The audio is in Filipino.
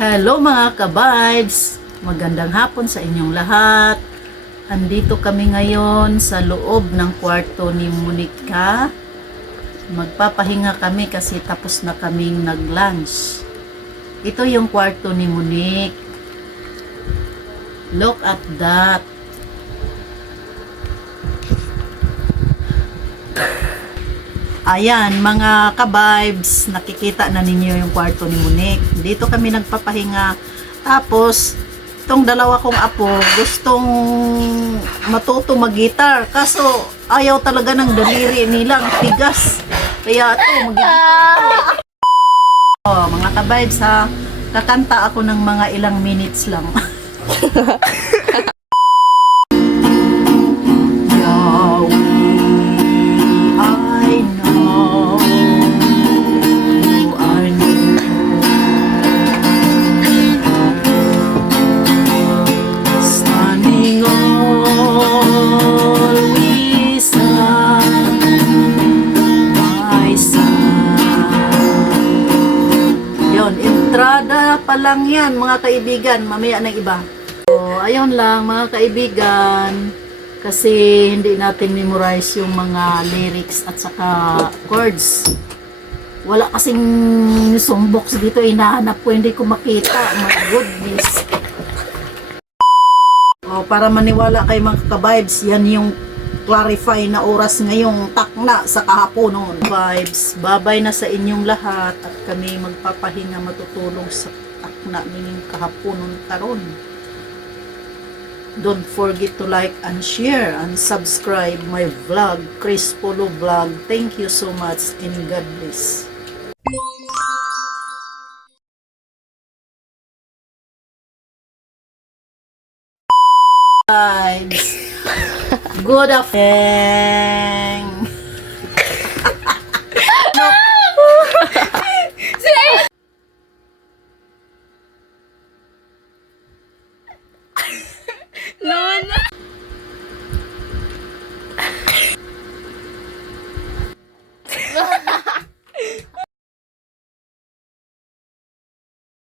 Hello mga ka-vibes! Magandang hapon sa inyong lahat. Andito kami ngayon sa loob ng kwarto ni Monica. Magpapahinga kami kasi tapos na kaming nag-lunch. Ito yung kwarto ni Monique. Look at that. Ayan, mga ka-vibes, nakikita na ninyo yung kwarto ni Monique. Dito kami nagpapahinga. Tapos, itong dalawa kong apo, gustong matuto mag-gitar. Kaso, ayaw talaga ng daliri nilang tigas. Kaya ito, mag-gitar. Oh, mga ka-vibes ha, kakanta ako ng mga ilang minutes lang. Entrada pa lang yan mga kaibigan, mamaya na iba. So, ayun lang mga kaibigan, kasi hindi natin memorize yung mga lyrics at saka chords. Wala kasing songbox dito, hinahanap ko, hindi ko makita. My goodness. O, para maniwala kay mga ka-vibes, yan yung clarify na oras ngayong takna sa kahaponon. Vibes, babay na sa inyong lahat at kami magpapahinga matutulog sa takna nining kahaponon karon. Don't forget to like and share and subscribe my vlog, Chris Polo Vlog. Thank you so much and God bless. Vibes. Good afternoon.